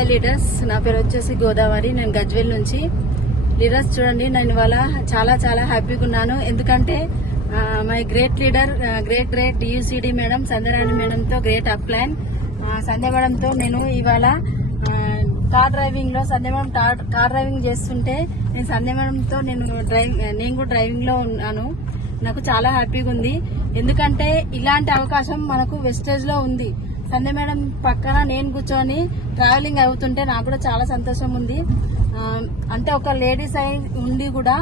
Hi leaders నా పేరు వచ్చేసి గోదావరి నేను గజ్వేల్ నుంచి. లీడర్స్ చూడండి నేను ఇవాళ చాలా చాలా హ్యాపీగా ఉన్నాను. ఎందుకంటే my great leader great great డియూసిడి madam Sandhyarani మేడంతో గ్రేట్ అప్లైన్ సంధ్య మేడంతో నేను ఇవాళ కార్ డ్రైవింగ్లో సంధ్య మేడం కార్ డ్రైవింగ్ చేస్తుంటే నేను సంధ్య మేడంతో నేను డ్రైవింగ్ నేను కూడా డ్రైవింగ్లో ఉన్నాను. నాకు చాలా హ్యాపీగా ఉంది. ఎందుకంటే ఇలాంటి అవకాశం మనకు వెస్టేజ్లో ఉంది. సంధ్య మేడం పక్కన నేను కూర్చొని ట్రావెలింగ్ అవుతుంటే నాకు కూడా చాలా సంతోషం ఉంది. అంటే ఒక లేడీస్ అయి ఉండి కూడా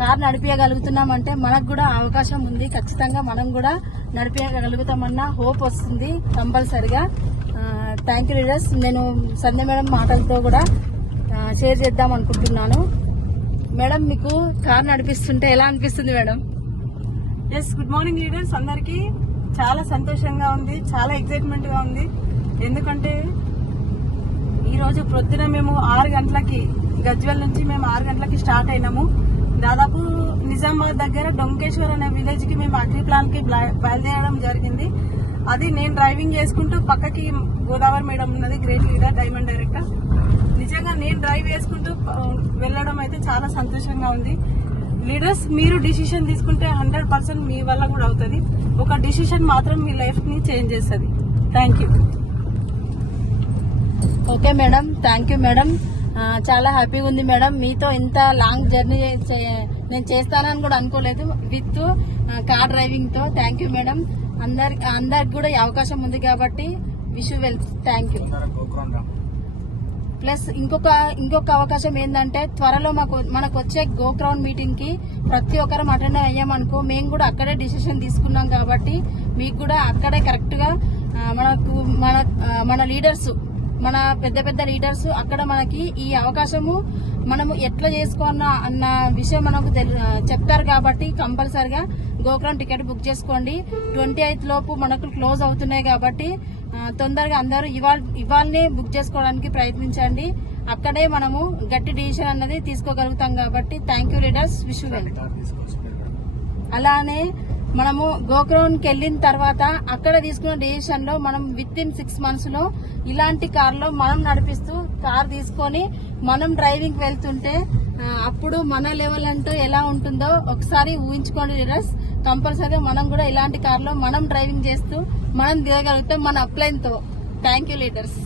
కార్ నడిపించగలుగుతున్నాం అంటే మనకు కూడా అవకాశం ఉంది. ఖచ్చితంగా మనం కూడా నడిపించగలుగుతామన్న హోప్ వస్తుంది కంపల్సరిగా. థ్యాంక్ యూ లీడర్స్ నేను సంధ్య మేడం మాటలతో కూడా షేర్ చేద్దాం అనుకుంటున్నాను. మేడం మీకు కార్ నడిపిస్తుంటే ఎలా అనిపిస్తుంది madam? Yes good morning leaders అందరికీ చాలా సంతోషంగా ఉంది చాలా ఎక్సైట్మెంట్గా ఉంది. ఎందుకంటే ఈరోజు ప్రొద్దున మేము ఆరు గంటలకి గజ్వెల్ నుంచి మేము ఆరు గంటలకి స్టార్ట్ అయినాము. దాదాపు నిజామాబాద్ దగ్గర డొంకేశ్వర్ అనే విలేజ్కి మేము అగ్రి ప్లాన్కి బ్లా- బయలుదేరడం జరిగింది. అది నేను డ్రైవింగ్ చేసుకుంటూ పక్కకి గోదావరి మేడం ఉన్నది గ్రేట్ లీడర్ డైమండ్ డైరెక్టర్ నిజంగా నేను డ్రైవ్ చేసుకుంటూ వెళ్ళడం అయితే చాలా సంతోషంగా ఉంది. లీడర్స్ మీరు డిసిషన్ తీసుకుంటే హండ్రెడ్ పర్సెంట్ మీ వల్ల కూడా అవుతుంది. ఒక డిసిషన్ మాత్రం మీ లైఫ్ని చేంజ్ చేస్తుంది. Thank you okay madam thank you madam చాలా హ్యాపీగా ఉంది మేడం మీతో ఇంత లాంగ్ జర్నీ నేను చేస్తానని కూడా అనుకోలేదు. విత్ కార్ డ్రైవింగ్తో. థ్యాంక్ యూ మేడం అందరి అందరికి కూడా ఈ అవకాశం ఉంది కాబట్టి wish well thank you plus ఇంకొక ఇంకొక అవకాశం ఏంటంటే త్వరలో మాకు మనకు వచ్చే గో క్రౌన్ మీటింగ్కి ప్రతి ఒక్కరం అటెండ్ అయ్యామనుకో మేము కూడా అక్కడే డిసిషన్ తీసుకున్నాం కాబట్టి మీకు కూడా అక్కడే కరెక్ట్గా మనకు మన మన లీడర్స్ మన పెద్ద పెద్ద లీడర్స్ అక్కడ మనకి ఈ అవకాశము మనము ఎట్లా చేసుకోవాలన్న అన్న విషయం మనకు చెప్తారు కాబట్టి కంపల్సరిగా గోక్రౌండ్ టికెట్ బుక్ చేసుకోండి. ట్వంటీ ఎయిత్ లోపు మనకు క్లోజ్ అవుతున్నాయి కాబట్టి తొందరగా అందరూ ఇవాళ ఇవాళనే బుక్ చేసుకోవడానికి ప్రయత్నించండి. అక్కడే మనము గట్టి డిసిషన్ అన్నది తీసుకోగలుగుతాం కాబట్టి thank you leaders wish well అలానే మనము గోక్రౌన్కి వెళ్ళిన తర్వాత అక్కడ తీసుకున్న డిసిషన్లో మనం విత్ ఇన్ సిక్స్ మంత్స్లో ఇలాంటి కార్లో మనం నడిపిస్తూ కార్ తీసుకొని మనం డ్రైవింగ్ వెళ్తుంటే అప్పుడు మన లెవెల్ అంటూ ఎలా ఉంటుందో ఒకసారి ఊహించుకోండి లీడర్స్ కంపల్సరీగా మనం కూడా ఇలాంటి కార్లో మనం డ్రైవింగ్ చేస్తూ మనం దిగగలిగితే మన అప్లైన్తో థ్యాంక్ యూ లీడర్స్